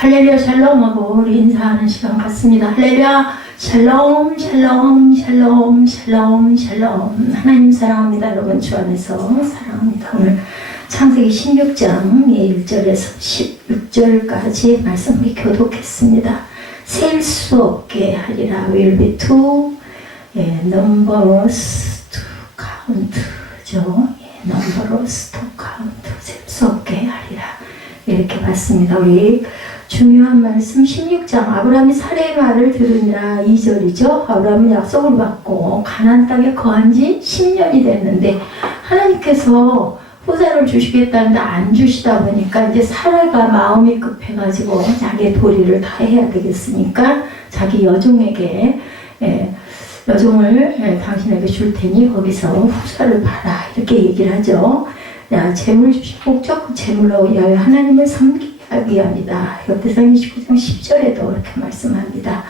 할렐루야 샬롬하고 우리 인사하는 시간 같습니다. 할렐루야 샬롬 샬롬 샬롬 샬롬 샬롬. 하나님 사랑합니다. 여러분 주 안에서 사랑합니다. 오늘 창세기 16장 1절에서 16절까지 말씀 우리 교독했습니다. 셀 수 없게 하리라. will be to numbers to count죠. numbers to count. 셀 수 없게 하리라. 이렇게 봤습니다. 우리 중요한 말씀 16장 아브라함이 사례의 말을 들으니라 2절이죠. 아브라함은 약속을 받고 가나안 땅에 거한 지 10년이 됐는데 하나님께서 후사를 주시겠다는데 안 주시다 보니까 이제 사라가 마음이 급해가지고 자기의 도리를 다 해야 되겠으니까 자기 여종에게 여종을 당신에게 줄 테니 거기서 후사를 봐라 이렇게 얘기를 하죠. 야, 재물 주신 목적 그 재물로 야외 하나님을 섬기기 위함이다. 역대상 29장 10절에도 그렇게 말씀합니다.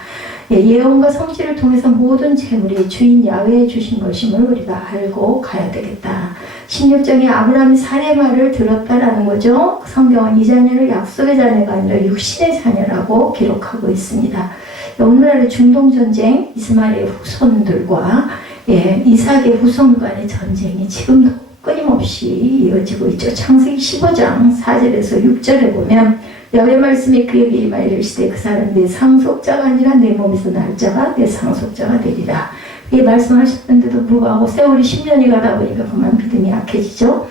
예언과 성취를 통해서 모든 재물이 주인 야외에 주신 것임을 우리가 알고 가야 되겠다. 16장에 아브라함이 사례 말을 들었다라는 거죠. 성경은 이 자녀를 약속의 자녀가 아니라 육신의 자녀라고 기록하고 있습니다. 오늘날의 중동전쟁, 이스마엘의 후손들과 이삭의 후손 간의 전쟁이 지금도 끊임없이 이어지고 있죠. 창세기 15장 4절에서 6절에 보면 여호와의 말씀이 그에게 임하여 이르시되 그 사람은 내 상속자가 아니라 내 몸에서 날 자가 내 상속자가 되리라. 이 말씀하셨는데도 불구하고 세월이 10년이 가다 보니까 그만 믿음이 약해지죠.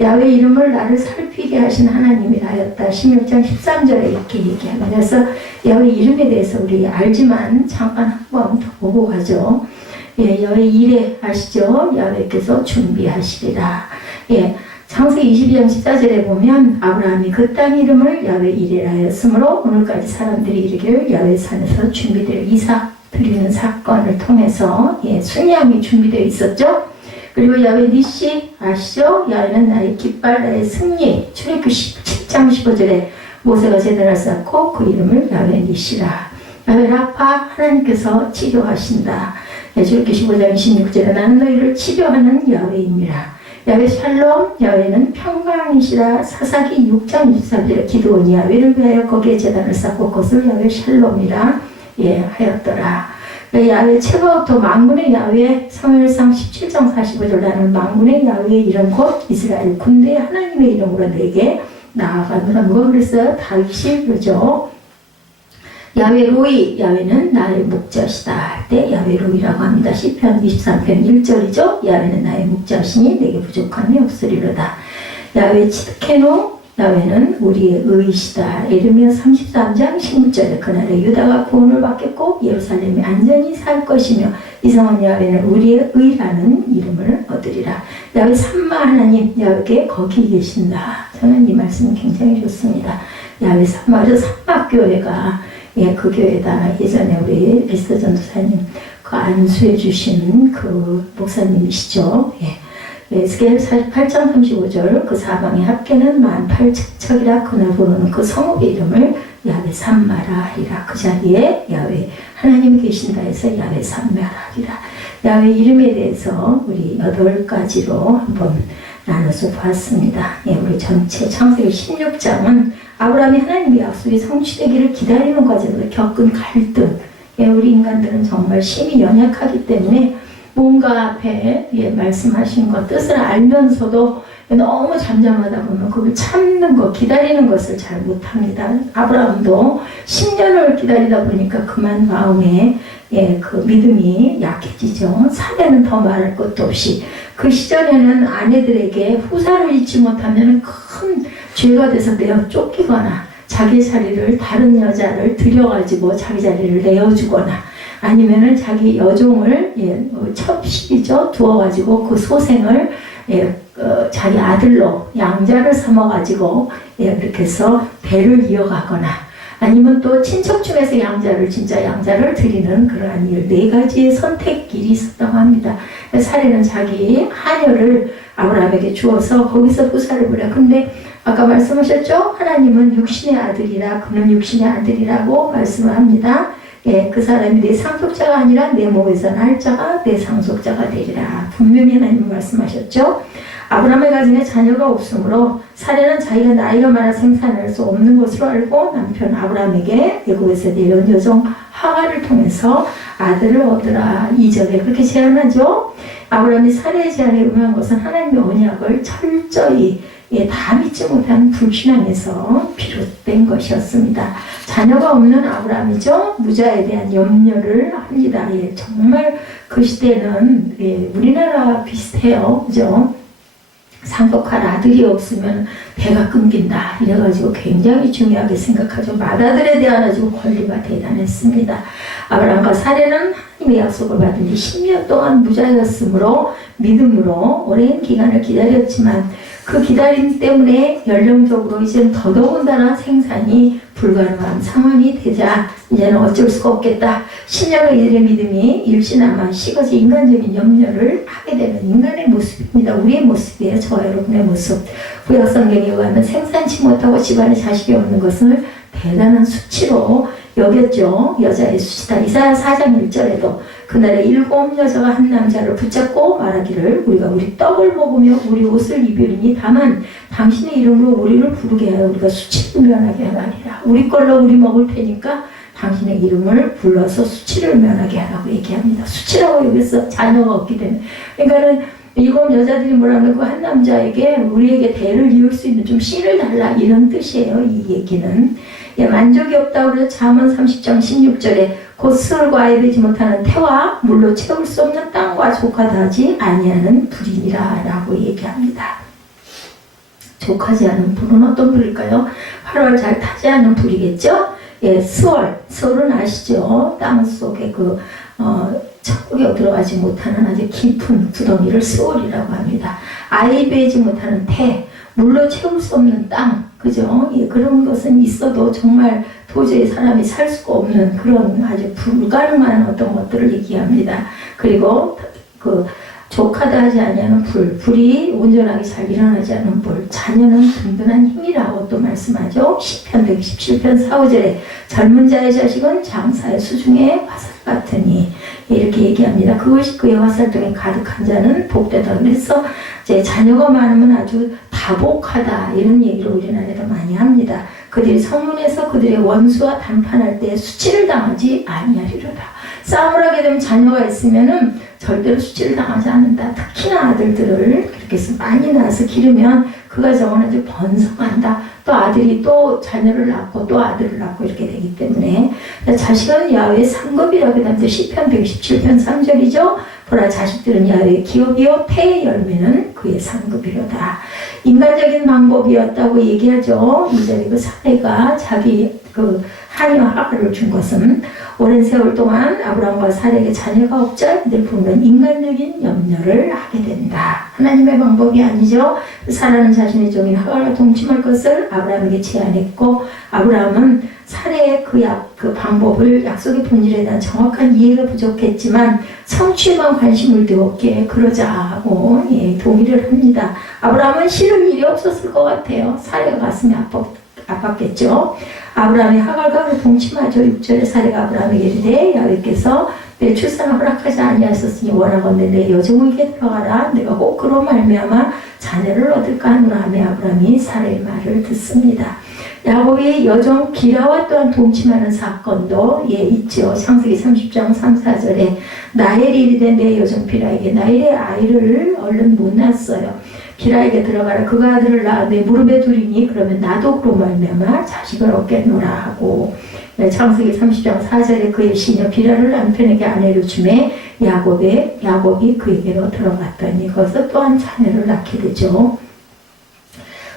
야훼 이름을 나를 살피게 하신 하나님이라 하였다. 16장 13절에 이렇게 얘기합니다. 그래서 야훼 이름에 대해서 우리 알지만 잠깐 한번 더 보고 가죠. 야훼 이레 아시죠? 야훼께서 준비하시리라. 창세기 22장 14절에 보면 아브라함이 그 땅 이름을 야훼 이레라 하였으므로 오늘까지 사람들이 이르기를 야훼 산에서 준비될 이삭 드리는 사건을 통해서 순양이 준비되어 있었죠. 그리고 야훼 니시 아시죠? 야훼는 나의 깃발 나의 승리. 출애굽기 17장 15절에 모세가 제단을 쌓고 그 이름을 야훼 니시라. 야훼 라파 하나님께서 치료하신다. 출애굽기 15장 26절에 나는 너희를 치료하는 야훼입니다. 야훼 샬롬, 야훼는 평강이시라. 사사기 6장 24절에 기드온이 야훼를 위하여 거기에 제단을 쌓고 그것을 야훼 샬롬이라 하였더라. 야훼 체바오토 만군의 야훼 사무엘상 17장 45절 나는 만군의 야훼의 이름 곧 이스라엘 군대의 하나님의 이름으로 내게 나아가노라. 누가 그랬어요? 다윗이 그러죠. 야훼 로이, 야훼는 나의 목자시다 할 때 야훼 로이라고 합니다. 시편 23편 1절이죠. 야훼는 나의 목자시니 내게 부족함이 없으리로다. 야훼 츠드케노, 야훼는 우리의 의시다. 에르미야 33장 16절에 그날에 유다가 구원을 받겠고 예루살렘이 안전히 살 것이며 이성한 야훼는 우리의 의라는 이름을 얻으리라. 야훼 삼마 하나님, 야훼께 거기 계신다. 저는 이 말씀 굉장히 좋습니다. 야훼 삼마, 삼마교회가 그 교회다. 예전에 우리 에스더 전도사님 그 안수해 주신 그 목사님이시죠. 에스겔 48장 35절 그 사방의 합계는 18,000척이라 그날 부르는 그 성읍의 이름을 야훼 삼마라 하리라. 그 자리에 야훼 하나님이 계신다 해서 야훼 삼마라 하리라. 야훼 이름에 대해서 우리 8가지로 한번 나눠서 봤습니다. 우리 전체 창세기 16장은 아브라함이 하나님의 약속이 성취되기를 기다리는 과정에서 겪은 갈등. 우리 인간들은 정말 심히 연약하기 때문에 뭔가 앞에 말씀하신 것 뜻을 알면서도 너무 잠잠하다 보면 그걸 참는 것, 기다리는 것을 잘 못합니다. 아브라함도 10년을 기다리다 보니까 그만 마음에 그 믿음이 약해지죠. 사례는 더 말할 것도 없이 그 시절에는 아내들에게 후사를 잊지 못하면 큰 죄가 돼서 내어 쫓기거나 자기 자리를 다른 여자를 들여가지고 자기 자리를 내어주거나 아니면은 자기 여종을 첩식이죠 두어가지고 그 소생을 자기 아들로 양자를 삼아가지고 이렇게 해서 배를 이어가거나 아니면 또 친척 중에서 진짜 양자를 드리는 그러한 일 4가지의 선택길이 있었다고 합니다. 사례는 자기 하녀를 아브라함에게 주어서 거기서 후사를 보려. 근데 아까 말씀하셨죠? 하나님은 육신의 아들이라 그는 육신의 아들이라고 말씀을 합니다. 예, 그 사람이 내 상속자가 아니라 내 목에서 날 자가 내 상속자가 되리라. 분명히 하나님 말씀하셨죠. 아브라함의 가정에 자녀가 없으므로 사례는 자기가 나이가 많아 생산할 수 없는 것으로 알고 남편 아브라함에게 애굽에서 내려온 여종 하갈을 통해서 아들을 얻으라. 2절에 그렇게 제안하죠. 아브라함이 사례의 제안에 응한 것은 하나님의 언약을 철저히 다 믿지 못한 불신앙에서 비롯된 것이었습니다. 자녀가 없는 아브라함이죠. 무자에 대한 염려를 합니다. 정말 그 시대는 우리나라 비슷해요. 그죠? 상속할 아들이 없으면 배가 끊긴다. 이래가지고 굉장히 중요하게 생각하죠. 맏아들에 대한 아주 권리가 대단했습니다. 아브라함과 사례는 하나님의 약속을 받은 지 10년 동안 무자였으므로 믿음으로 오랜 기간을 기다렸지만 그 기다림 때문에 연령적으로 이제는 더더군다나 생산이 불가능한 상황이 되자 이제는 어쩔 수가 없겠다. 신약과 이들의 믿음이 일시나마 식어져 인간적인 염려를 하게 되는 인간의 모습입니다. 우리의 모습이에요. 저와 여러분의 모습. 구약 성경에 의하면 생산치 못하고 집안에 자식이 없는 것을 대단한 수치로 여겼죠. 여자의 수치다. 이사야 4장 1절에도 그날에 7 여자가 한 남자를 붙잡고 말하기를 우리가 우리 떡을 먹으며 우리 옷을 입으리니 다만 당신의 이름으로 우리를 부르게 하여 우리가 수치를 면하게 하라니라. 우리 걸로 우리 먹을 테니까 당신의 이름을 불러서 수치를 면하게 하라고 얘기합니다. 수치라고 여기서 자녀가 없기 때문에. 그러니까는 7 여자들이 뭐라는 그 한 남자에게 우리에게 대를 이을 수 있는 좀 씨를 달라 이런 뜻이에요. 이 얘기는. 만족이 없다고 그래서 잠언 30장 16절에 곧 스을과 아이되지 못하는 태와 물로 채울 수 없는 땅과 족하다 하지 아니하는 불이니라 라고 얘기합니다. 족하지 않은 불은 어떤 불일까요? 활활 잘 타지 않은 불이겠죠? 스월은 아시죠? 땅 속에 천국에 들어가지 못하는 아주 깊은 구덩이를 스월이라고 합니다. 아이 베지 못하는 태, 물로 채울 수 없는 땅, 그죠? 그런 것은 있어도 정말 도저히 사람이 살 수가 없는 그런 아주 불가능한 어떤 것들을 얘기합니다. 그리고 족하다 하지 아니하는 불이 온전하게 잘 일어나지 않은 불, 자녀는 든든한 힘이라고 또 말씀하죠. 시편 117편 4, 5절에 젊은 자의 자식은 장사의 수중에 화살 같으니 이렇게 얘기합니다. 그것이 그의 화살등에 가득한 자는 복되다. 그래서 이제 자녀가 많으면 아주 다복하다 이런 얘기를 우리나라에도 많이 합니다. 그들이 성문에서 그들의 원수와談판할 때 수치를 당하지 아니하리로다. 싸움을 하게 되면 자녀가 있으면은 절대로 수치를 당하지 않는다. 특히나 아들들을 그렇게 해서 많이 낳아서 기르면 그 가정은 아주 번성한다. 또 아들이 또 자녀를 낳고 또 아들을 낳고 이렇게 되기 때문에 자식은 야훼의 상급이라고 하면서 시편 117편 3절이죠. 보라 자식들은 야훼의 기업이요 태의 열매는 그의 상급이로다. 인간적인 방법이었다고 얘기하죠. 이제 그 사례가 자기 하니와 하갈을 준 것은 오랜 세월 동안 아브라함과 사례에게 자녀가 없자 이들 보면 인간적인 염려를 하게 된다. 하나님의 방법이 아니죠. 사라는 자신의 종인 하갈과 동침할 것을 아브라함에게 제안했고 아브라함은 사례의 그 방법을 약속의 본질에 대한 정확한 이해가 부족했지만 성취에만 관심을 두었기에 그러자 하고 동의를 합니다. 아브라함은 싫을 일이 없었을 것 같아요. 사례가 가슴이 아팠겠죠. 아브라함이 하갈과 동침하죠. 6절에 사례가 아브라함에게 이르되 야훼께서 내 출산을 허락하지 아니하셨으니 원하건대 내 여종에게 들어가라. 내가 꼭 그로 말미암아 자녀를 얻을까 하노라 하며 아브라함이 사례의 말을 듣습니다. 야곱이 여종 비라와 또한 동침하는 사건도 있죠. 창세기 30장 3, 4절에 나엘이 이르되 내 여종 비라에게 나엘의 아이를 얼른 못 낳았어요. 비라에게 들어가라. 그가 아들을 낳아 내 무릎에 두리니 그러면 나도 그로 말미암아 자식을 얻겠노라 하고 창세기 30장 4절에 그의 시녀 비라를 남편에게 아내로 주매 야곱이 그에게로 들어갔더니 거기서 또한 자녀를 낳게 되죠.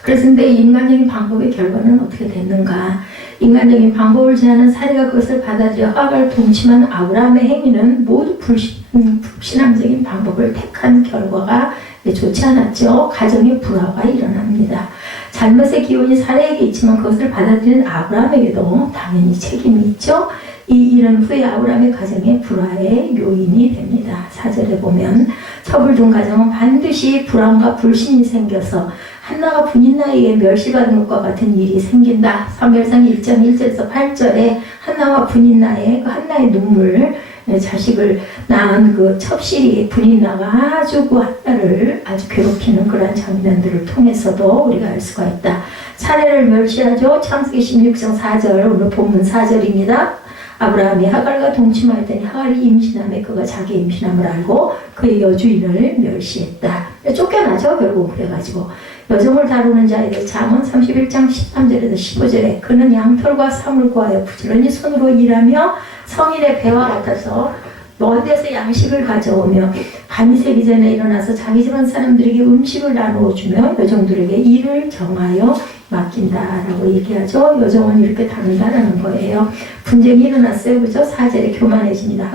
그렇습니다. 인간적인 방법의 결과는 어떻게 됐는가? 인간적인 방법을 제하는 사례가 그것을 받아들여 하갈 동침한 아브라함의 행위는 모두 불신앙적인 방법을 택한 결과가 좋지 않았죠. 가정의 불화가 일어납니다. 잘못의 기운이 사례에게 있지만 그것을 받아들인 아브라함에게도 당연히 책임이 있죠. 이 일은 후에 아브라함의 가정의 불화의 요인이 됩니다. 4절에 보면 첩을 둔 가정은 반드시 불안과 불신이 생겨서 한나가 분인나에게 멸시받는 것과 같은 일이 생긴다. 사무엘상 1장 1절에서 8절에 한나와 분인나의 그 한나의 눈물, 자식을 낳은 그 첩실이 분인나가 아주 그 한나를 아주 괴롭히는 그런 장면들을 통해서도 우리가 알 수가 있다. 사례를 멸시하죠. 창세기 16장 4절, 오늘 본문 4절입니다. 아브라함이 하갈과 동침하였더니 하갈이 임신함에 그가 자기 임신함을 알고 그의 여주인을 멸시했다. 쫓겨나죠. 결국 그래가지고 여종을 다루는 자에 대해 잠언 31장 13절에서 15절에 그는 양털과 사물 구하여 부지런히 손으로 일하며 성인의 배와 같아서 먼 데서 양식을 가져오며 밤이 새기 전에 일어나서 자기 집안 사람들에게 음식을 나누어 주며 여종들에게 일을 정하여 맡긴다라고 얘기하죠. 여종은 이렇게 다룬다라는 거예요. 분쟁이 일어났어요. 그죠? 4절에 교만해집니다.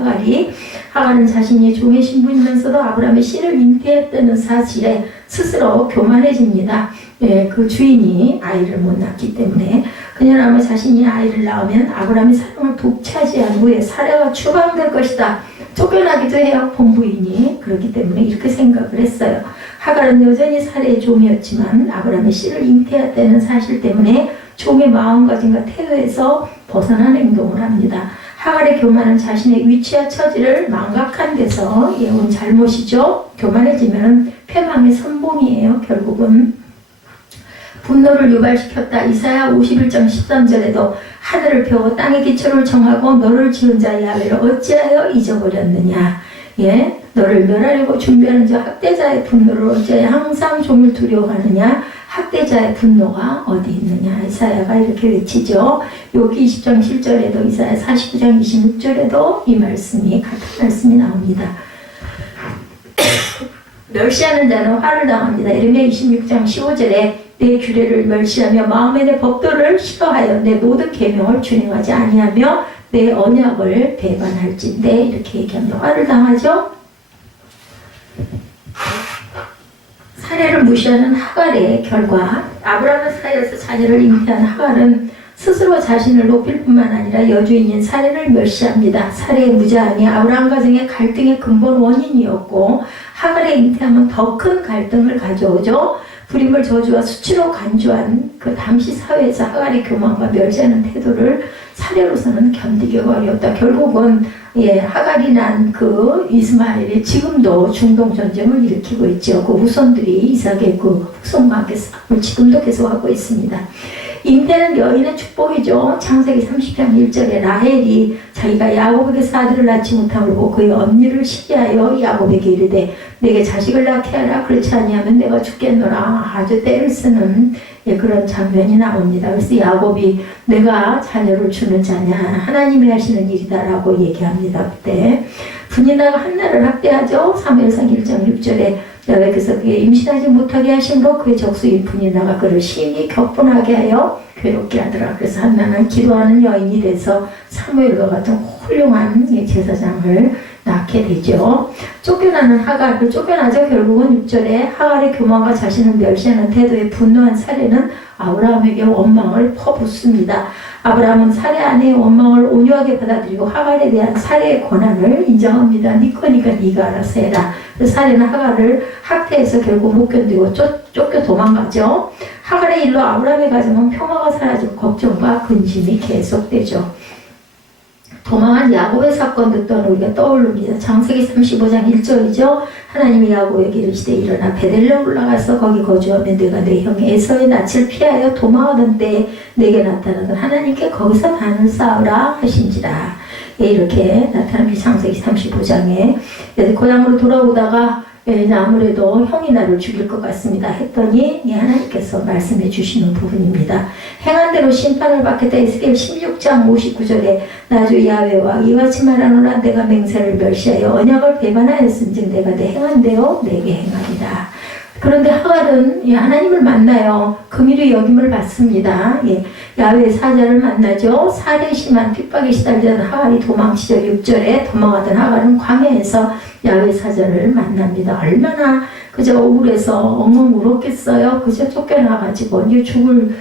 하갈은 자신이 종의 신분이면서도 아브라함의 씨를 잉태했다는 사실에 스스로 교만해집니다. 그 주인이 아이를 못 낳기 때문에 그녀는 아마 자신이 아이를 낳으면 아브라함의 사랑을 독차지한 후에 사례가 추방될 것이다. 쫓겨나기도 해요. 본부인이. 그렇기 때문에 이렇게 생각을 했어요. 하갈은 여전히 사례의 종이었지만 아브라함의 씨를 잉태했다는 사실 때문에 종의 마음가짐과 태도에서 벗어난 행동을 합니다. 하갈의 교만은 자신의 위치와 처지를 망각한 데서 온 잘못이죠. 교만해지면 패망의 선봉이에요. 결국은 분노를 유발시켰다. 이사야 51장 13절에도 하늘을 펴고 땅의 기초를 정하고 너를 지은 자 야훼를 어찌하여 잊어버렸느냐. 너를 멸하려고 준비하는 저 학대자의 분노를 어찌하여 항상 종을 두려워하느냐. 학대자의 분노가 어디 있느냐. 이사야가 이렇게 외치죠. 여기 20장 7절에도 이사야 49장 26절에도 이 말씀이 같은 말씀이 나옵니다. 멸시하는 자는 화를 당합니다. 예레미야 26장 15절에 내 규례를 멸시하며 마음에 내 법도를 싫어하여 내 모든 계명을 준행하지 아니하며 내 언약을 배반할진대 이렇게 얘기합니다. 화를 당하죠. 사례를 무시하는 하갈의 결과 아브라함 사이에서 자녀를 잉태한 하갈은 스스로 자신을 높일 뿐만 아니라 여주인인 사례를 멸시합니다. 사례의 무자함이 아브라함 가정의 갈등의 근본 원인이었고 하갈의 잉태함은 더 큰 갈등을 가져오죠. 불임을 저주와 수치로 간주한 그 당시 사회에서 하갈의 교만과 멸시하는 태도를 사례로서는 견디기가 어려웠다. 결국은 하갈이 난 그 이스마엘이 지금도 중동 전쟁을 일으키고 있죠. 그 후손들이 이삭의 그 후손과 싸움을 지금도 계속하고 있습니다. 잉태는 여인의 축복이죠. 창세기 30장 1절에 라헬이 자기가 야곱에게서 아들을 낳지 못함을 보고 그의 언니를 시기하여 야곱에게 이르되 내게 자식을 낳게 하라. 그렇지 아니하면 내가 죽겠노라. 아주 때를 쓰는 그런 장면이 나옵니다. 그래서 야곱이 내가 자녀를 주는 자냐 하나님이 하시는 일이다라고 얘기합니다. 그때 분이나가 한나를 학대하죠. 사무엘상 1장 6절에 여호와께서 그의 임신하지 못하게 하심으로 그의 적수인 분이나가 그를 심히 격분하게 하여 괴롭게 하더라. 그래서 한나는 기도하는 여인이 돼서 사무엘과 같은 훌륭한 제사장을 낳게 되죠. 쫓겨나는 하갈을 쫓겨나죠. 결국은 6절에 하갈의 교만과 자신을 멸시하는 태도에 분노한 사례는 아브라함에게 원망을 퍼붓습니다. 아브라함은 사례 아내의 원망을 온유하게 받아들이고 하갈에 대한 사례의 권한을 인정합니다. 네 거니까 네가 알아서 해라. 사례는 하갈을 학대해서 결국 못 견디고 쫓겨 도망가죠. 하갈의 일로 아브라함의 가정은 평화가 사라지고 걱정과 근심이 계속되죠. 도망한 야곱의 사건도 또 우리가 떠오릅니다. 창세기 35장 1절이죠. 하나님이 야곱에게 이르시되 일어나 베델레 올라가서 거기 거주하면 내가 내 형 에서의 낯을 피하여 도망하던 때에 내게 나타나던 하나님께 거기서 단을 쌓으라 하신지라. 이렇게 나타납니다. 창세기 35장에 고향으로 돌아오다가 아무래도 형이 나를 죽일 것 같습니다 했더니 하나님께서 말씀해 주시는 부분입니다. 행한 대로 심판을 받겠다. 에스겔 16장 59절에 나주 야훼와 이같이 말하노라. 내가 맹세를 멸시하여 언약을 배반하였은즉 내가 내 행한 대로 내게 행하리라. 그런데 하갈은 하나님을 만나요. 금일의 여김을 받습니다. 야훼의 사자를 만나죠. 살해 심한 핍박에 시달리던 하갈이 도망치죠. 6절에 도망하던 하갈은 광야에서 야훼 사자를 만납니다. 얼마나 그저 우울해서 엉엉 울었겠어요. 그저 쫓겨나가지고 이제 죽을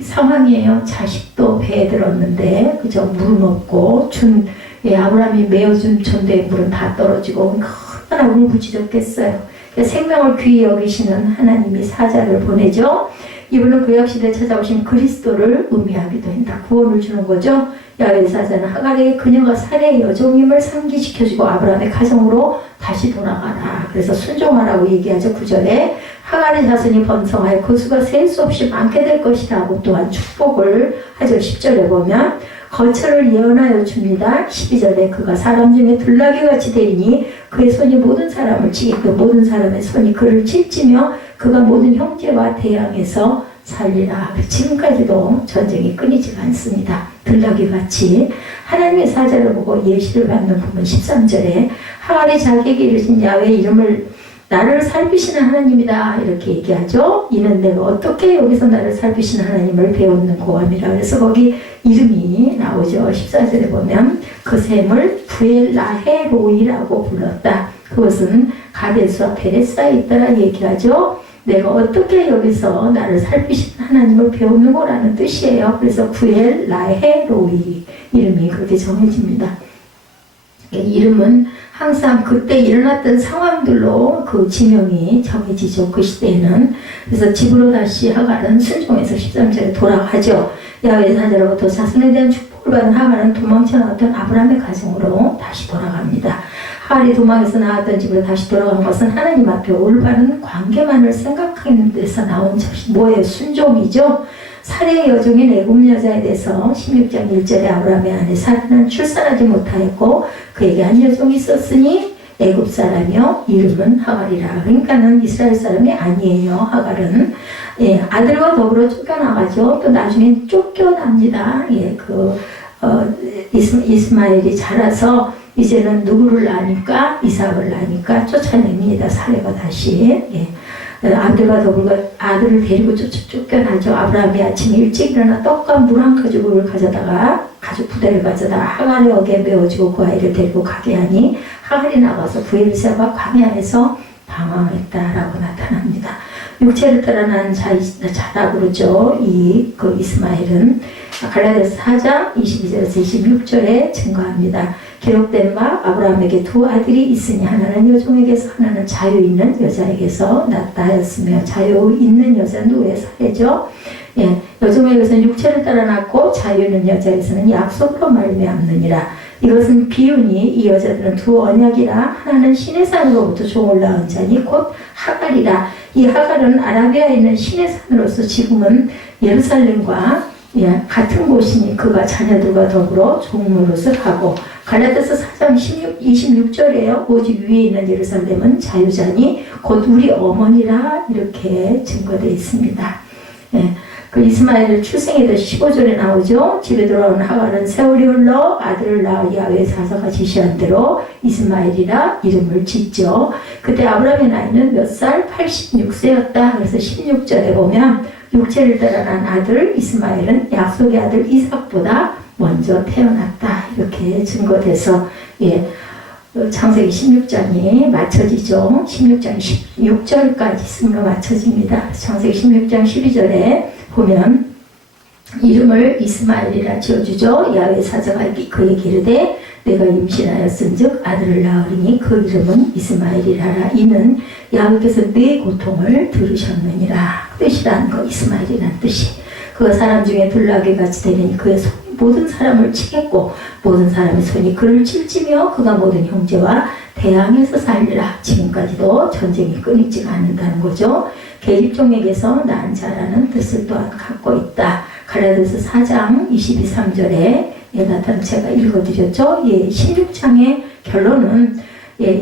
상황이에요. 자식도 배에 들었는데 그저 물은 없고 아브라함이 메어준 전대의 물은 다 떨어지고 얼마나 울부짖었겠어요. 생명을 귀히 여기시는 하나님이 사자를 보내죠. 이분은 구약시대에 찾아오신 그리스도를 의미하기도 한다. 구원을 주는 거죠. 야훼 사자는 하갈에게 그녀가 사례의 여종임을 상기시켜주고 아브라함의 가정으로 다시 돌아가라. 그래서 순종하라고 얘기하죠. 9절에 하갈의 자손이 번성하여 그 수가 셀 수 없이 많게 될 것이다 하고 또한 축복을 하죠. 10절에 보면 거처를 예언하여 줍니다. 12절에 그가 사람 중에 들나귀같이 되리니 그의 손이 모든 사람을 치겠고 모든 사람의 손이 그를 칠지며 그가 모든 형제와 대항해서 살리라. 지금까지도 전쟁이 끊이지가 않습니다. 들나귀같이 하나님의 사자를 보고 예시를 받는 부분 13절에 하갈이 자기에게 이르신 야훼의 이름을 나를 살피시는 하나님이다 이렇게 얘기하죠. 이는 내가 어떻게 여기서 나를 살피시는 하나님을 배웠는 고함이라. 그래서 거기 이름이 나오죠. 14절에 보면 그 샘을 부엘라헤로이라고 불렀다. 그것은 가데스와 베레사에 있다라 얘기하죠. 내가 어떻게 여기서 나를 살피시는 하나님을 배우는 거라는 뜻이에요. 그래서 부엘라헤로이 이름이 그렇게 정해집니다. 이름은 항상 그때 일어났던 상황들로 그 지명이 정해지죠. 그 시대에는. 그래서 집으로 다시 하갈은 순종해서 13절에 돌아가죠. 야훼 사자로부터 자손에 대한 축복을 받은 하갈은 도망쳐 나왔던 아브라함의 가정으로 다시 돌아갑니다. 하갈이 도망해서 나왔던 집으로 다시 돌아간 것은 하나님 앞에 올바른 관계만을 생각하는 데서 나온 뭐예요? 순종이죠. 사례의 여종인 애굽 여자에 대해서 16장 1절에 아브라함의 아내 사라는 출산하지 못하였고 그에게 한 여종이 있었으니 애굽 사람이요 이름은 하갈이라. 그러니까는 이스라엘 사람이 아니에요. 하갈은 아들과 더불어 쫓겨나가죠. 또 나중엔 쫓겨납니다. 이스마엘이 자라서 이제는 누구를 낳으니까 이삭을 낳으니까 쫓아냅니다. 사례가 다시. 아들과 더불어 아들을 데리고 쫓겨나죠. 아브라함이 아침에 일찍 일어나 떡과 물 한 가죽을 가져다가 가죽 부대를 가져다가 하갈의 어깨에 메어주고 그 아이를 데리고 가게 하니 하갈이 나가서 브엘세바 광야에서 방황했다라고 나타납니다. 육체를 따라 난 자라 그러죠. 그 이스마엘은 갈라디아서 4장 22절에서 26절에 증거합니다. 기록된 바 아브라함에게 두 아들이 있으니 하나는 여종에게서 하나는 자유 있는 여자에게서 낳다 하였으며 자유 있는 여자는 누구의 사례죠? 여종에게서는 육체를 따라 낳고 자유 있는 여자에게서는 약속으로 말미암느니라. 이것은 비유니 이 여자들은 두 언약이라 하나는 시내산으로부터 종을 낳은 자니 곧 하갈이라. 이 하갈은 아라비아에 있는 시내산으로서 지금은 예루살렘과 같은 곳이니 그가 자녀들과 더불어 종노릇을 하고 갈라디아서 4장 26절에요. 오직 위에 있는 예루살렘은 자유자니 곧 우리 어머니라 이렇게 증거되어 있습니다. 그 이스마엘을 출생에 대해 15절에 나오죠. 집에 돌아온 하갈은 세월이 흘러 아들을 낳아 야훼 사자가 지시한 대로 이스마엘이라 이름을 짓죠. 그때 아브라함의 나이는 몇 살? 86세였다. 그래서 16절에 보면 육체를 따라 난 아들 이스마엘은 약속의 아들 이삭보다 먼저 태어났다. 이렇게 증거돼서 창세기 16장이 맞춰지죠. 16장 16절까지 승로 맞춰집니다. 창세기 16장 12절에 보면 이름을 이스마엘이라 지어주죠. 야훼 사자가 그에게 이르되 내가 임신하였은즉 아들을 낳으리니 그 이름은 이스마엘이라. 이는 야훼께서 내 고통을 들으셨느니라. 뜻이란 거 이스마엘이란 뜻이. 그가 사람 중에 들나귀같이 되니 그의 손이 모든 사람을 치겠고 모든 사람의 손이 그를 칠지며 그가 모든 형제와 대항해서 살리라. 지금까지도 전쟁이 끊이지가 않는다는 거죠. 계집종에게서 난 자라는 뜻을 또한 갖고 있다. 갈라디아서 4장 22, 3절에 나타난 제가 읽어드렸죠. 16장의 결론은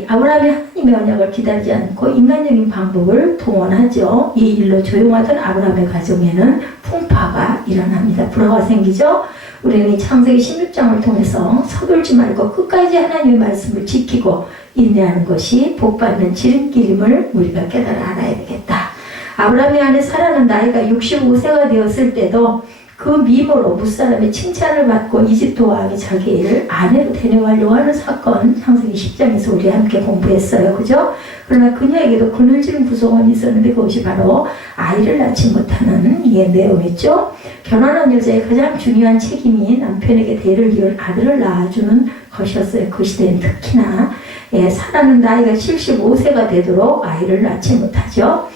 아브라함이 하나님의 언약을 기다리지 않고 인간적인 방법을 동원하죠. 이 일로 조용하던 아브라함의 가정에는 풍파가 일어납니다. 불화가 생기죠. 우리는 이 창세기 16장을 통해서 서둘지 말고 끝까지 하나님의 말씀을 지키고 인내하는 것이 복받는 지름길임을 우리가 깨달아 알아야 되겠다. 아브라함의 아내 사라는 나이가 65세가 되었을 때도 그 미모로 무사람의 칭찬을 받고 이집트 왕이 자기를 아내로 데려가려고 하는 사건 창세기 10장에서 우리 함께 공부했어요. 그죠? 그러나 그녀에게도 그늘진 구속원이 있었는데 그것이 바로 아이를 낳지 못하는 내용이죠. 결혼한 여자의 가장 중요한 책임이 남편에게 대를 이을 아들을 낳아주는 것이었어요. 그 시대는 특히나 사라는 나이가 75세가 되도록 아이를 낳지 못하죠.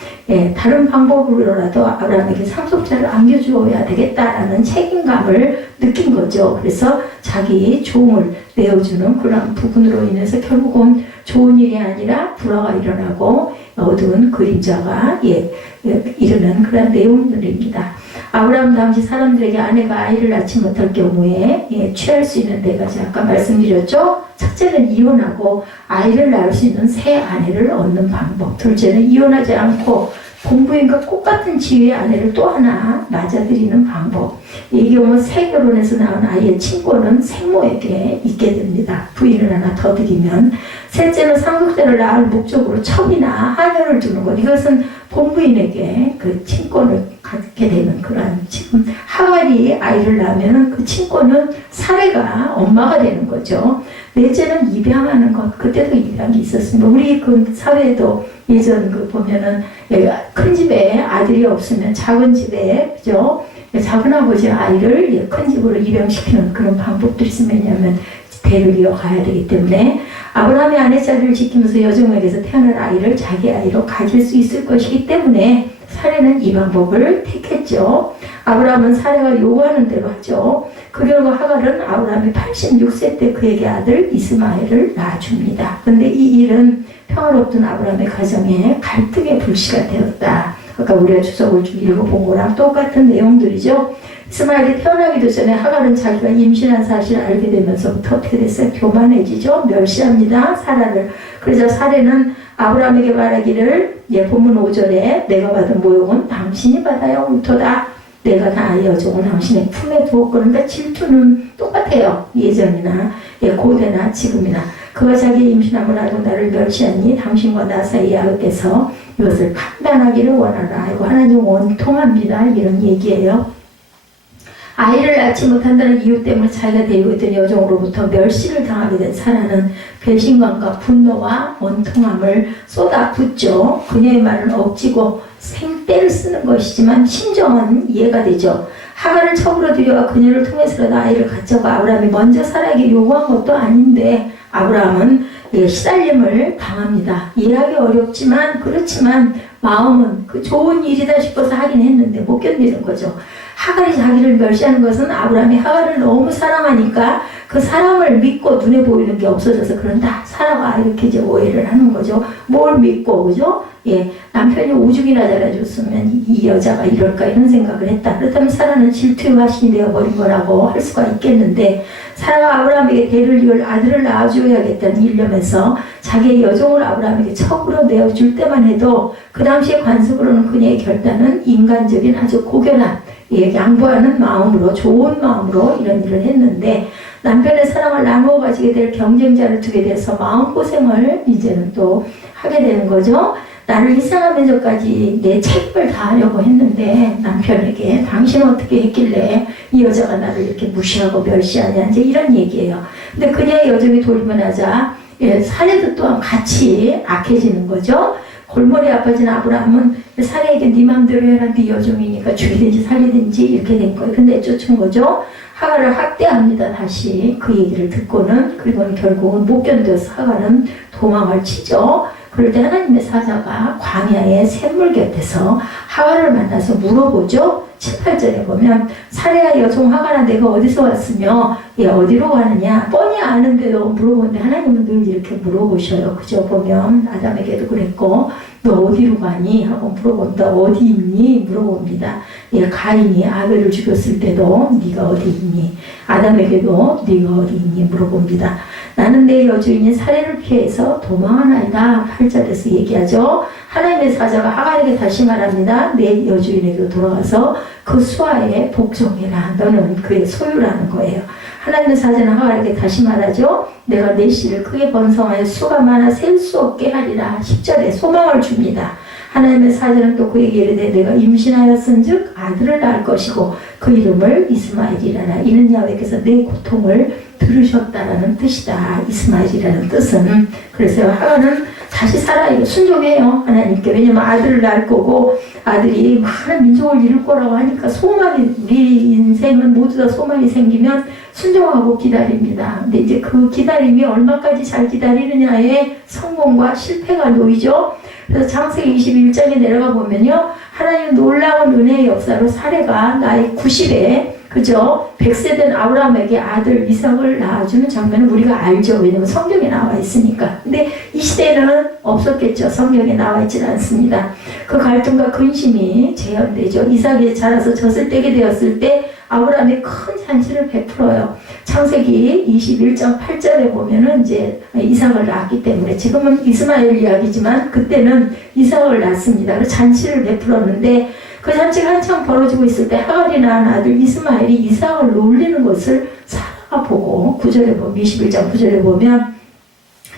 다른 방법으로라도 아브라함에게 상속자를 안겨주어야 되겠다라는 책임감을 느낀 거죠. 그래서 자기 종을 내어주는 그런 부분으로 인해서 결국은 좋은 일이 아니라 불화가 일어나고 어두운 그림자가 이르는 그런 내용들입니다. 아브라함 당시 사람들에게 아내가 아이를 낳지 못할 경우에 취할 수 있는 네 가지 아까 말씀드렸죠. 첫째는 이혼하고 아이를 낳을 수 있는 새 아내를 얻는 방법. 둘째는 이혼하지 않고 공부인과 똑같은 지위의 아내를 또 하나 맞아들이는 방법. 이 경우 새 결혼에서 낳은 아이의 친권은 생모에게 있게 됩니다. 부인을 하나 더 드리면 셋째는 상속자를 낳을 목적으로 첩이나 하녀를 두는 것. 이것은 본부인에게 그 친권을 갖게 되는 그런 지금 하갈이 아이를 낳으면 그 친권은 사례가 엄마가 되는 거죠. 넷째는 입양하는 것. 그때도 입양이 있었습니다. 우리 그 사회에도 예전 그 보면은 큰 집에 아들이 없으면 작은 집에 그죠? 작은 아버지 아이를 큰 집으로 입양시키는 그런 방법들이 있으면 왜냐하면 대를 이어가야 되기 때문에 아브라함의 아내 자리를 지키면서 여종에게서 태어난 아이를 자기 아이로 가질 수 있을 것이기 때문에 사례는 이 방법을 택했죠. 아브라함은 사례가 요구하는 대로 하죠. 그 결과 하갈은 아브라함이 86세 때 그에게 아들 이스마엘을 낳아줍니다. 그런데 이 일은 평화롭던 아브라함의 가정에 갈등의 불씨가 되었다. 아까 우리가 추석을 좀 읽어본 거랑 똑같은 내용들이죠. 이스마엘이 태어나기도 전에 하갈은 자기가 임신한 사실을 알게 되면서부터 어떻게 됐어요? 교만해지죠. 멸시합니다. 사라를. 그래서 사례는 아브라함에게 말하기를 본문 5절에 내가 받은 모욕은 당신이 받아야 옳도다. 내가 다 여종은 당신의 품에 두었거든. 그러니까 질투는 똑같아요. 예전이나 고대나 지금이나. 그가 자기 임신함을 알고 나를 멸시하니 당신과 나 사이에 하께서 이것을 판단하기를 원하라. 이거 하나님 원통합니다. 이런 얘기예요. 아이를 낳지 못한다는 이유 때문에 자기가 데리고 있던 여종으로부터 멸시를 당하게 된 사라는 배신감과 분노와 원통함을 쏟아붓죠. 그녀의 말은 억지고 생떼를 쓰는 것이지만 심정은 이해가 되죠. 하갈을 첩으로 들여와 그녀를 통해서라도 아이를 갖자고 아브라함이 먼저 사라에게 요구한 것도 아닌데 아브라함은 시달림을 당합니다. 이해하기 어렵지만 그렇지만 마음은 그 좋은 일이다 싶어서 하긴 했는데 못 견디는 거죠. 하갈이 자기를 멸시하는 것은 아브라함이 하갈을 너무 사랑하니까 그 사랑을 믿고 눈에 보이는 게 없어져서 그런다. 사라가 이렇게 이제 오해를 하는 거죠. 뭘 믿고, 그죠? 남편이 오죽이나 잘해줬으면 이 여자가 이럴까 이런 생각을 했다. 그렇다면 사라는 질투의 화신이 되어버린 거라고 할 수가 있겠는데 사라가 아브라함에게 대를 이을 아들을 낳아줘야겠다는 일념에서 자기의 여종을 아브라함에게 첩으로 내어줄 때만 해도 그 당시의 관습으로는 그녀의 결단은 인간적인 아주 고결한 양보하는 마음으로 좋은 마음으로 이런 일을 했는데 남편의 사랑을 나누어 가지게 될 경쟁자를 두게 돼서 마음고생을 이제는 또 하게 되는 거죠. 나를 희생하면서까지 내 책임을 다하려고 했는데 남편에게 당신은 어떻게 했길래 이 여자가 나를 이렇게 무시하고 멸시하냐 이제 이런 얘기예요. 근데 그녀의 여정이 돌리고 나자 사례도 또한 같이 악해지는 거죠. 골머리 아파진 아브라함은 사례에게 네 맘대로 해라 네 여종이니까 죽이든지 살리든지 이렇게 된 거예요. 근데 쫓은 거죠. 하갈을 학대합니다. 다시 그 얘기를 듣고는 그리고는 결국은 못 견뎌서 하갈은 도망을 치죠. 그럴 때 하나님의 사자가 광야의 샘물 곁에서 하갈을 만나서 물어보죠. 7, 8절에 보면 사례야 여종 하갈아 내가 어디서 왔으며 어디로 가느냐 뻔히 아는데도 물어보는데 하나님은 늘 이렇게 물어보셔요. 그죠? 보면 아담에게도 그랬고 너 어디로 가니? 하고 물어본다. 어디 있니? 물어봅니다. 가인이 아벨을 죽였을 때도 네가 어디 있니? 아담에게도 네가 어디 있니? 물어봅니다. 나는 내 여주인인 사례를 피해서 도망하나이다. 8절에서 얘기하죠. 하나님의 사자가 하갈에게 다시 말합니다. 내 여주인에게 돌아가서 그 수하에 복종해라. 너는 그의 소유라는 거예요. 하나님의 사자는 하갈에게 다시 말하죠. 내가 내 씨를 크게 번성하여 수가 많아 셀 수 없게 하리라. 10절에 소망을 줍니다. 하나님의 사자는 또 그에게 이르되 내가 임신하였은즉 아들을 낳을 것이고 그 이름을 이스마엘이라라. 이는 야훼께서 내 고통을 들으셨다라는 뜻이다. 이스마엘이라는 뜻은. 그래서 하갈은 다시 살아요. 순종해요. 하나님께. 왜냐면 아들을 낳을 거고 아들이 많은 민족을 이룰 거라고 하니까 소망이 우리 인생은 모두 다 소망이 생기면 순종하고 기다립니다. 근데 이제 그 기다림이 얼마까지 잘 기다리느냐에 성공과 실패가 놓이죠. 그래서 창세기 21장에 내려가 보면요. 하나님 놀라운 은혜의 역사로 사례가 나이 90에 그죠? 100세 된 아브라함에게 아들 이삭을 낳아주는 장면을 우리가 알죠. 왜냐면 성경에 나와 있으니까. 근데 이 시대에는 없었겠죠. 성경에 나와 있지 않습니다. 그 갈등과 근심이 재현되죠. 이삭이 자라서 젖을 떼게 되었을 때 아브라함이 큰 잔치를 베풀어요. 창세기 21장 8절에 보면은 이제 이삭을 낳았기 때문에 지금은 이스마엘 이야기지만 그때는 이삭을 낳습니다. 그래서 잔치를 베풀었는데 그 잔치가 한참 벌어지고 있을 때 하갈이 낳은 아들 이스마엘이 이삭을 놀리는 것을 사라가 보고 9절에 보면 21장 9절에 보면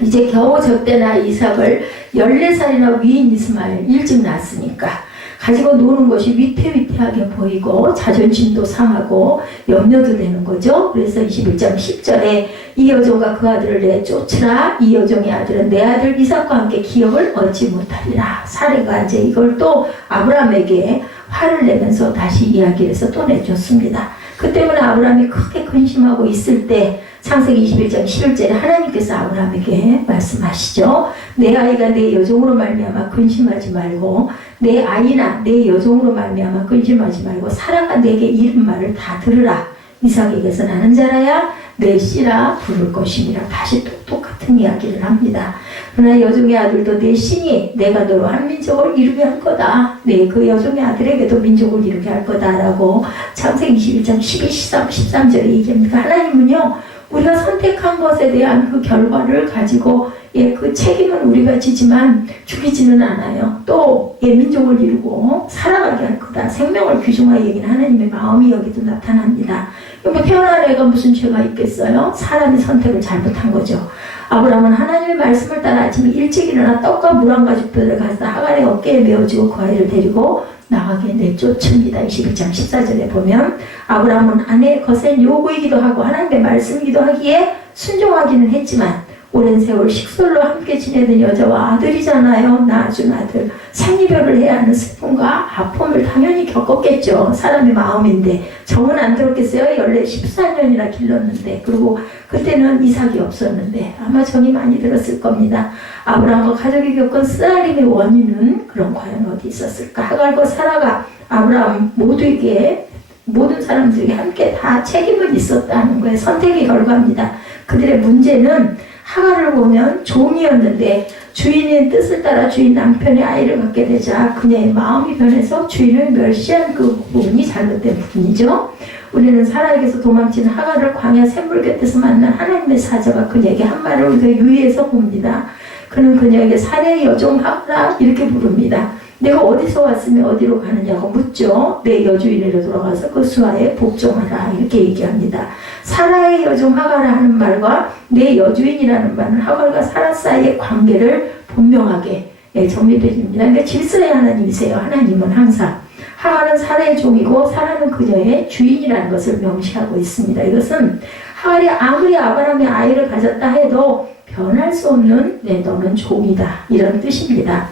이제 겨우 적대나 이삭을 14살이나 위인 이스마엘 일찍 낳았으니까 가지고 노는 것이 위태위태하게 보이고 자존심도 상하고 염려도 되는 거죠. 그래서 21장 10절에 이 여종과 그 아들을 내쫓으라. 이 여종의 아들은 내 아들 이삭과 함께 기업을 얻지 못하리라. 사례가 이제 이걸 또 아브라함에게 화를 내면서 다시 이야기를 해서 또 내줬습니다. 그 때문에 아브라함이 크게 근심하고 있을 때 창세기 21장 11절에 하나님께서 아브라함에게 말씀하시죠. 내 아이가 내 여종으로 말미암아 근심하지 말고 내 아이나 내 여종으로 말미암아 근심하지 말고 사라가 내게 이른 말을 다 들으라. 이삭에게서 나는 자라야 내 씨라 부를 것이니라. 다시 또 똑같은 이야기를 합니다. 그러나 여종의 아들도 내 신이 내가 너로 한 민족을 이루게 할 거다. 네, 그 여종의 아들에게도 민족을 이루게 할 거다라고 창세기 21장 12, 13절에 얘기합니다. 하나님은요. 우리가 선택한 것에 대한 그 결과를 가지고 그 책임은 우리가 지지만 죽이지는 않아요. 또 민족을 이루고 살아가게 할 거다. 생명을 귀중하게 여기는 하나님의 마음이 여기도 나타납니다. 뭐 태어난 애가 무슨 죄가 있겠어요? 사람이 선택을 잘못한 거죠. 아브라함은 하나님의 말씀을 따라 아침에 일찍 일어나 떡과 물 한 가죽들을 가져다 하갈의 어깨에 메어지고 그 아이를 데리고 나가게 내쫓습니다. 21장 14절에 보면 아브라함은 아내의 거센 요구이기도 하고 하나님의 말씀이기도 하기에 순종하기는 했지만 오랜 세월 식솔로 함께 지내던 여자와 아들이잖아요. 낳아준 아들. 생이별을 해야 하는 슬픔과 아픔을 당연히 겪었겠죠. 사람의 마음인데 정은 안 들었겠어요. 14년이나 길렀는데. 그리고 그때는 이삭이 없었는데 아마 정이 많이 들었을 겁니다. 아브라함과 가족이 겪은 쓰라림의 원인은 그럼 과연 어디 있었을까? 하갈과 사라가 아브라함 모두에게 모든 사람들에게 함께 다 책임은 있었다는 거예요. 선택의 결과입니다. 그들의 문제는 하갈을 보면 종이었는데 주인의 뜻을 따라 주인 남편의 아이를 갖게 되자 그녀의 마음이 변해서 주인을 멸시한 그 부분이 잘못된 부분이죠. 우리는 사라에게서 도망치는 하갈을 광야 샘물 곁에서 만난 하나님의 사자가 그녀에게 한 말을 우리가 유의해서 봅니다. 그는 그녀에게 사내의 여종 하갈아 이렇게 부릅니다. 내가 어디서 왔으며 어디로 가느냐고 묻죠. 내 여주인으로 돌아가서 그 수하에 복종하라 이렇게 얘기합니다. 사라의 여종 하갈아 하는 말과 내 여주인이라는 말은 하갈과 사라 사이의 관계를 분명하게 정리해줍니다. 그러니까 질서의 하나님이세요. 하나님은 항상 하갈은 사라의 종이고 사라는 그녀의 주인이라는 것을 명시하고 있습니다. 이것은 하갈이 아무리 아브라함의 아이를 가졌다 해도 변할 수 없는 너는 종이다 이런 뜻입니다.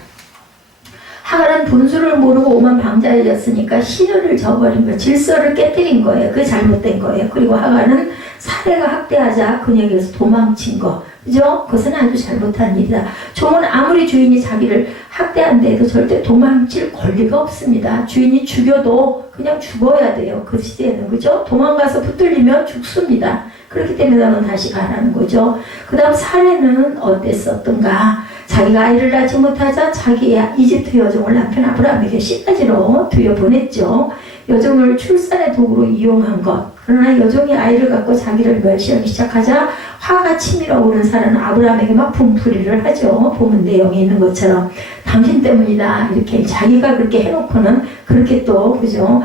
하갈은 분수를 모르고 오만 방자였으니까 신유를 저버린 거예요. 질서를 깨뜨린 거예요. 그게 잘못된 거예요. 그리고 하갈은 사례가 학대하자 그녀에게서 도망친 거. 그죠? 그것은 아주 잘못한 일이다. 종은 아무리 주인이 자기를 학대한데도 절대 도망칠 권리가 없습니다. 주인이 죽여도 그냥 죽어야 돼요. 그 시대에는. 그죠? 도망가서 붙들리면 죽습니다. 그렇기 때문에 너는 다시 가라는 거죠. 그 다음 사례는 어땠었던가? 자기가 아이를 낳지 못하자 자기의 이집트 여종을 남편 아브라함에게 씨가지로 들여보냈죠. 여종을 출산의 도구로 이용한 것. 그러나 여종이 아이를 갖고 자기를 멸시하기 시작하자 화가 치밀어 오른 사람은 아브라함에게 막 분풀이를 하죠. 보면 내용이 있는 것처럼 당신 때문이다 이렇게 자기가 그렇게 해놓고는 그렇게 또 그죠?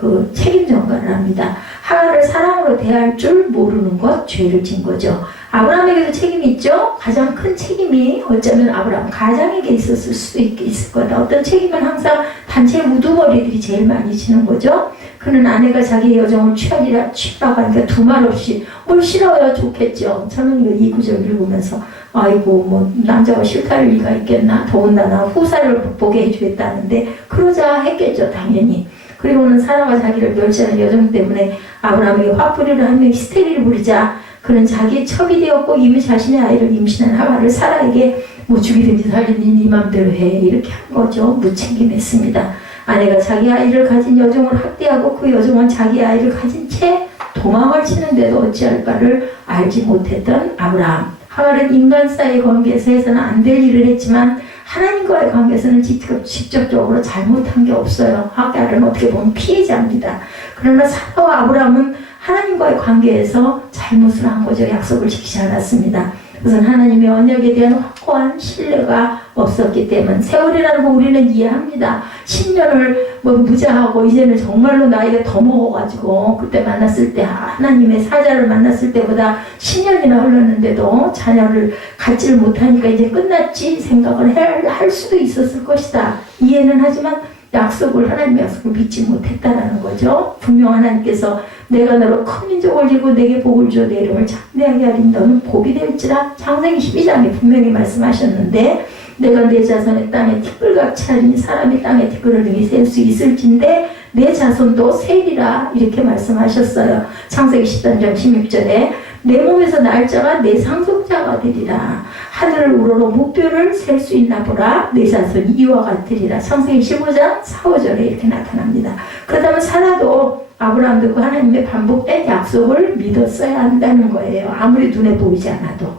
그 책임 전가를 합니다. 하갈을 사랑으로 대할 줄 모르는 것 죄를 진 거죠. 아브라함에게도 책임이 있죠. 가장 큰 책임이 어쩌면 아브라함 가장에게 있었을 수도 있을 거다. 어떤 책임은 항상 단체의 우두머리들이 제일 많이 지는 거죠. 그는 아내가 자기 여종을 취하리라 취하라고 하니까 두말 없이 뭘 싫어요 좋겠죠. 저는 이 구절 읽으면서 아이고 뭐 남자가 싫다 할 리가 있겠나. 더군다나 후사를 보게 해주겠다는데 그러자 했겠죠 당연히. 그리고는 사라가 자기를 멸시하는 여정 때문에 아브라함에게 화풀이를 하며 히스테리를 부리자 그는 자기 첩이 되었고 이미 자신의 아이를 임신한 하가를 사라에게 뭐 죽이든지 살리든지 네 맘대로 해 이렇게 한 거죠. 무책임했습니다. 아내가 자기 아이를 가진 여종을 학대하고 그 여종은 자기 아이를 가진 채 도망을 치는데도 어찌할 바를 알지 못했던 아브라함. 하갈은 인간 사이의 관계에서 해서는 안 될 일을 했지만 하나님과의 관계에서는 직접적으로 잘못한 게 없어요. 하갈은 어떻게 보면 피해자입니다. 그러나 사라와 아브라함은 하나님과의 관계에서 잘못을 한 거죠. 약속을 지키지 않았습니다. 우선 하나님의 언약에 대한 확고한 신뢰가 없었기 때문에 세월이라는 거 우리는 이해합니다. 10년을 뭐 무자하고 이제는 정말로 나이가 더 먹어가지고 그때 만났을 때 하나님의 사자를 만났을 때보다 10년이나 흘렀는데도 자녀를 갖지를 못하니까 이제 끝났지 생각을 할 수도 있었을 것이다. 이해는 하지만 하나님의 약속을 믿지 못했다라는 거죠. 분명 하나님께서 내가 너로 큰 민족을 이루고 내게 복을 주어 내 이름을 창대하게 하리니 너는 복이 될지라 창세기 12장에 분명히 말씀하셨는데 내가 내 자손의 땅에 티끌같이 하리니 사람이 땅에 티끌을 등이 셀 수 있을진데 내 자손도 세리라 이렇게 말씀하셨어요. 창세기 13장 16절에 내 몸에서 날 자가 내 상속자가 되리라. 하늘을 우러러 무뼈를 셀 수 있나 보라. 내 자손이 이와 같으리라. 창세기 15장 4, 5절에 이렇게 나타납니다. 그렇다면 사라도 아브라함도 그 하나님의 반복된 약속을 믿었어야 한다는 거예요. 아무리 눈에 보이지 않아도.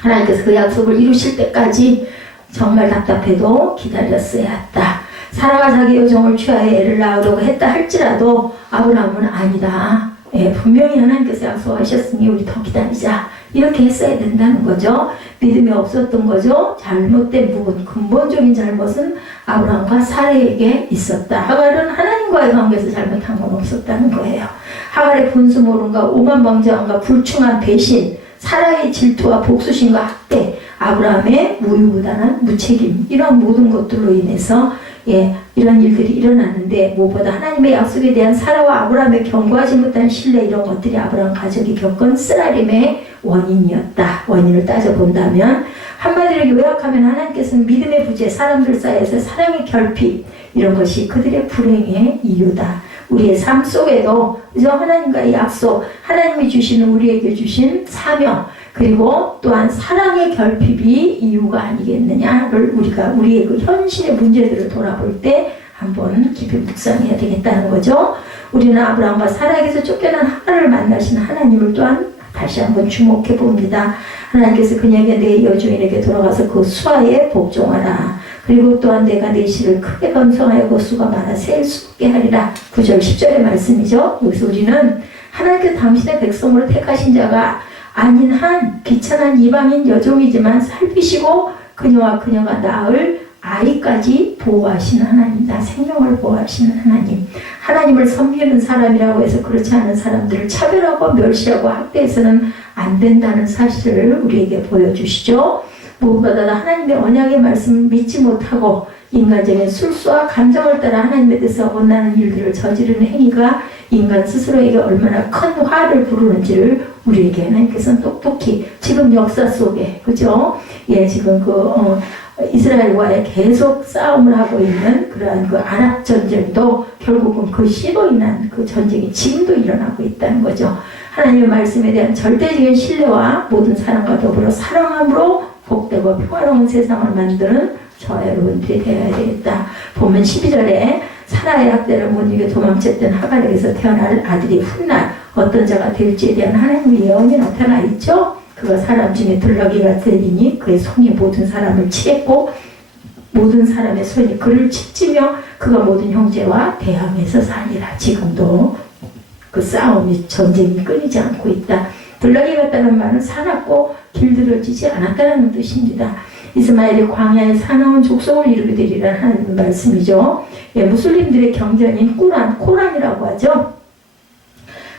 하나님께서 그 약속을 이루실 때까지 정말 답답해도 기다렸어야 했다. 사라가 자기 여종을 취하여 애를 낳으려고 했다 할지라도 아브라함은 아니다. 분명히 하나님께서 약속하셨으니 우리 더 기다리자. 이렇게 했어야 된다는 거죠. 믿음이 없었던 거죠. 잘못된 부분, 근본적인 잘못은 아브라함과 사라에게 있었다. 하갈은 하나님과의 관계에서 잘못한 건 없었다는 거예요. 하갈의 분수모름과 오만방자함과 불충한 배신, 사라의 질투와 복수심과 학대, 아브라함의 우유부단한 무책임, 이런 모든 것들로 인해서 이런 일들이 일어나는데 무엇보다 하나님의 약속에 대한 사라와 아브라함의 견고하지 못한 신뢰 이런 것들이 아브라함 가족이 겪은 쓰라림의 원인이었다. 원인을 따져본다면 한마디로 요약하면 하나님께서는 믿음의 부재, 사람들 사이에서 사랑의 결핍 이런 것이 그들의 불행의 이유다. 우리의 삶 속에도 그저 하나님과의 약속, 하나님이 주시는 우리에게 주신 사명 그리고 또한 사랑의 결핍이 이유가 아니겠느냐를 우리가 우리의 그 현실의 문제들을 돌아볼 때 한번 깊이 묵상해야 되겠다는 거죠. 우리는 아브라함과 사라에게서 쫓겨난 하갈을 만나신 하나님을 또한 다시 한번 주목해 봅니다. 하나님께서 그녀에게 내 여종에게 돌아가서 그 수하에 복종하라. 그리고 또한 내가 내 실을 크게 번성하여 그 수가 많아 셀 수 없게 하리라. 9절 10절의 말씀이죠. 여기서 우리는 하나님께서 당신의 백성으로 택하신 자가 아닌 한 비천한 이방인 여종이지만 살피시고 그녀와 그녀가 낳을 아이까지 보호하시는 하나님이다. 생명을 보호하시는 하나님. 하나님을 섬기는 사람이라고 해서 그렇지 않은 사람들을 차별하고 멸시하고 학대해서는 안 된다는 사실을 우리에게 보여주시죠. 무엇보다 하나님의 언약의 말씀을 믿지 못하고 인간적인 술수와 감정을 따라 하나님에 대해서 원하는 일들을 저지르는 행위가 인간 스스로에게 얼마나 큰 화를 부르는지를 우리에게 하나님께서는 똑똑히 지금 역사 속에 그죠? 지금 이스라엘과의 계속 싸움을 하고 있는 그러한 그 아랍 전쟁도 결국은 그 씨로 인한 그 전쟁이 지금도 일어나고 있다는 거죠. 하나님의 말씀에 대한 절대적인 신뢰와 모든 사람과 더불어 사랑함으로 복되고 평화로운 세상을 만드는 저와 여러분들이 되어야 되겠다. 보면 12절에 사라의 학대를 못 이겨 도망쳤던 하갈에게서 태어날 아들이 훗날 어떤 자가 될지에 대한 하나님의 예언이 나타나 있죠. 그가 사람 중에 들러기가 되리니 그의 손이 모든 사람을 치겠고 모든 사람의 손이 그를 칩지며 그가 모든 형제와 대항해서 살리라. 지금도 그 싸움이 전쟁이 끊이지 않고 있다. 들러기 같다는 말은 사납고 길들여지지 않았다는 뜻입니다. 이스마엘이 광야에 사나운 족속을 이루게 되리라는 하나님의 말씀이죠. 무슬림들의 경전인 코란이라고 하죠.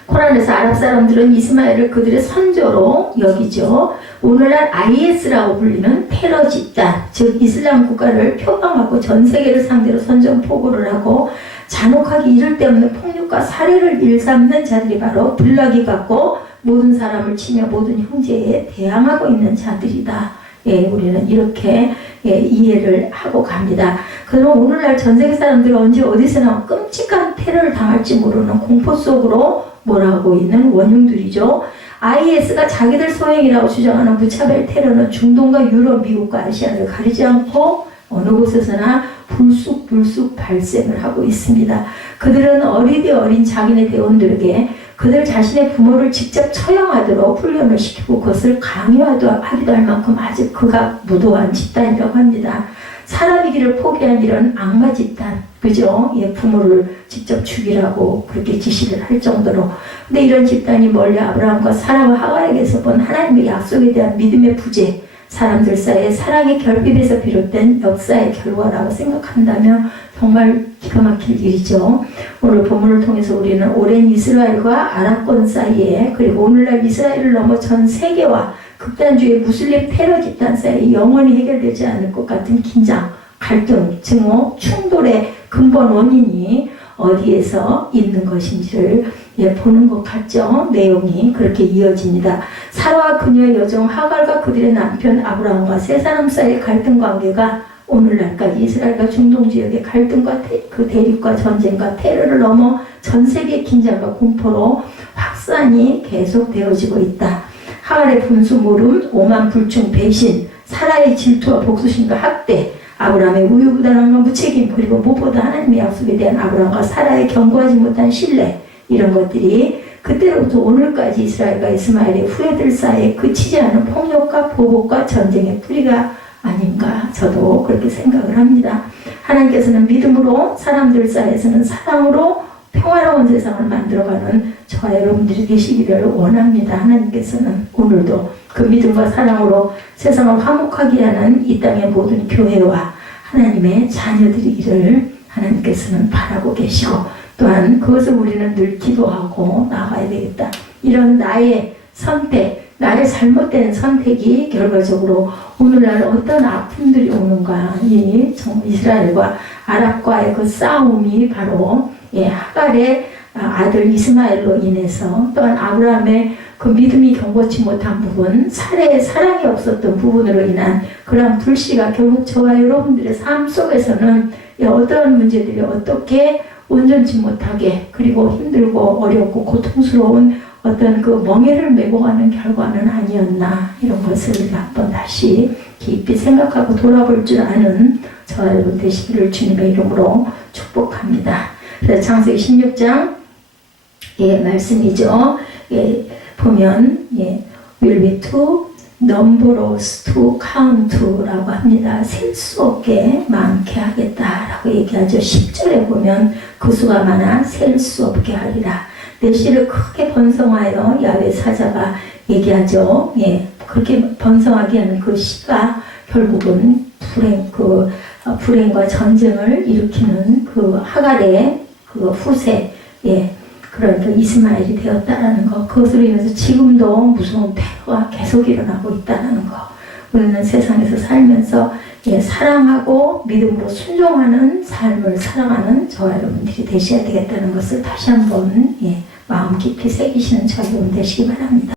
코란에서 아랍 사람들은 이스마엘을 그들의 선조로 여기죠. 오늘날 IS라고 불리는 테러 집단, 즉 이슬람 국가를 표방하고 전 세계를 상대로 선전포고를 하고 잔혹하기 이를 데 없는 폭력과 살해를 일삼는 자들이 바로 들락이 같고 모든 사람을 치며 모든 형제에 대항하고 있는 자들이다. 우리는 이렇게 이해를 하고 갑니다. 그럼 오늘날 전 세계 사람들은 언제 어디서나 끔찍한 테러를 당할지 모르는 공포 속으로 몰아가고 있는 원흉들이죠. IS가 자기들 소행이라고 주장하는 무차별 테러는 중동과 유럽, 미국과 아시아를 가리지 않고 어느 곳에서나 불쑥 발생을 하고 있습니다. 그들은 어리디 어린 자기네 대원들에게 그들 자신의 부모를 직접 처형하도록 훈련을 시키고 그것을 강요하기도 할 만큼 아주 극악 무도한 집단이라고 합니다. 사람이기를 포기한 이런 악마 집단, 그죠? 부모를 직접 죽이라고 그렇게 지시를 할 정도로. 근데 이런 집단이 멀리 아브라함과 사라와 하갈에게서 본 하나님의 약속에 대한 믿음의 부재, 사람들 사이의 사랑의 결핍에서 비롯된 역사의 결과라고 생각한다면 정말 기가 막힐 일이죠. 오늘 본문을 통해서 우리는 오랜 이스라엘과 아랍권 사이에, 그리고 오늘날 이스라엘을 넘어 전 세계와 극단주의 무슬림 테러 집단 사이에 영원히 해결되지 않을 것 같은 긴장, 갈등, 증오, 충돌의 근본 원인이 어디에서 있는 것인지를 보는 것 같죠. 내용이 그렇게 이어집니다. 사라와 그녀의 여종 하갈과 그들의 남편 아브라함과 세 사람 사이의 갈등 관계가 오늘날까지 이스라엘과 중동 지역의 갈등과 그 대립과 전쟁과 테러를 넘어 전 세계 긴장과 공포로 확산이 계속되어지고 있다. 하갈의 분수 모름, 오만 불충 배신, 사라의 질투와 복수심과 학대, 아브라함의 우유부단함과 무책임, 그리고 무엇보다 하나님의 약속에 대한 아브라함과 사라의 견고하지 못한 신뢰, 이런 것들이 그때로부터 오늘까지 이스라엘과 이스마엘의 후예들 사이에 그치지 않은 폭력과 보복과 전쟁의 뿌리가 아닌가, 저도 그렇게 생각을 합니다. 하나님께서는 믿음으로, 사람들 사이에서는 사랑으로 평화로운 세상을 만들어가는 저와 여러분들이 되시기를 원합니다. 하나님께서는 오늘도 그 믿음과 사랑으로 세상을 화목하게 하는 이 땅의 모든 교회와 하나님의 자녀들이기를 하나님께서는 바라고 계시고, 또한 그것을 우리는 늘 기도하고 나가야 되겠다. 이런 나의 선택, 나의 잘못된 선택이 결과적으로 오늘날 어떤 아픔들이 오는가, 이 이스라엘과 아랍과의 그 싸움이 바로 하갈의 아들 이스마엘로 인해서, 또한 아브라함의 그 믿음이 견고치 못한 부분, 사례의 사랑이 없었던 부분으로 인한 그러한 불씨가 결국 저와 여러분들의 삶 속에서는 어떠한 문제들이 어떻게 온전치 못하게, 그리고 힘들고 어렵고 고통스러운 어떤 그 멍에를 메고 가는 결과는 아니었나, 이런 것을 한번 다시 깊이 생각하고 돌아볼 줄 아는 저와 여러분 되시기를 주님의 이름으로 축복합니다. 그래서 창세기 16장 말씀이죠. 보면 will be to numberless to count 라고 합니다. 셀 수 없게 많게 하겠다라고 얘기하죠. 10절에 보면 그 수가 많아 셀 수 없게 하리라. 내 씨를 크게 번성하여 야훼 사자가 얘기하죠. 그렇게 번성하게 하는 그 씨가 결국은 불행과 전쟁을 일으키는 그 하갈의 그 후세, 그러니까 이스마엘이 되었다라는 것, 그것으로 인해서 지금도 무서운 테러가 계속 일어나고 있다는 것, 우리는 세상에서 살면서 사랑하고 믿음으로 순종하는 삶을 살아가는 저와 여러분들이 되셔야 되겠다는 것을 다시 한번 마음 깊이 새기시는 저와 여러분 되시기 바랍니다.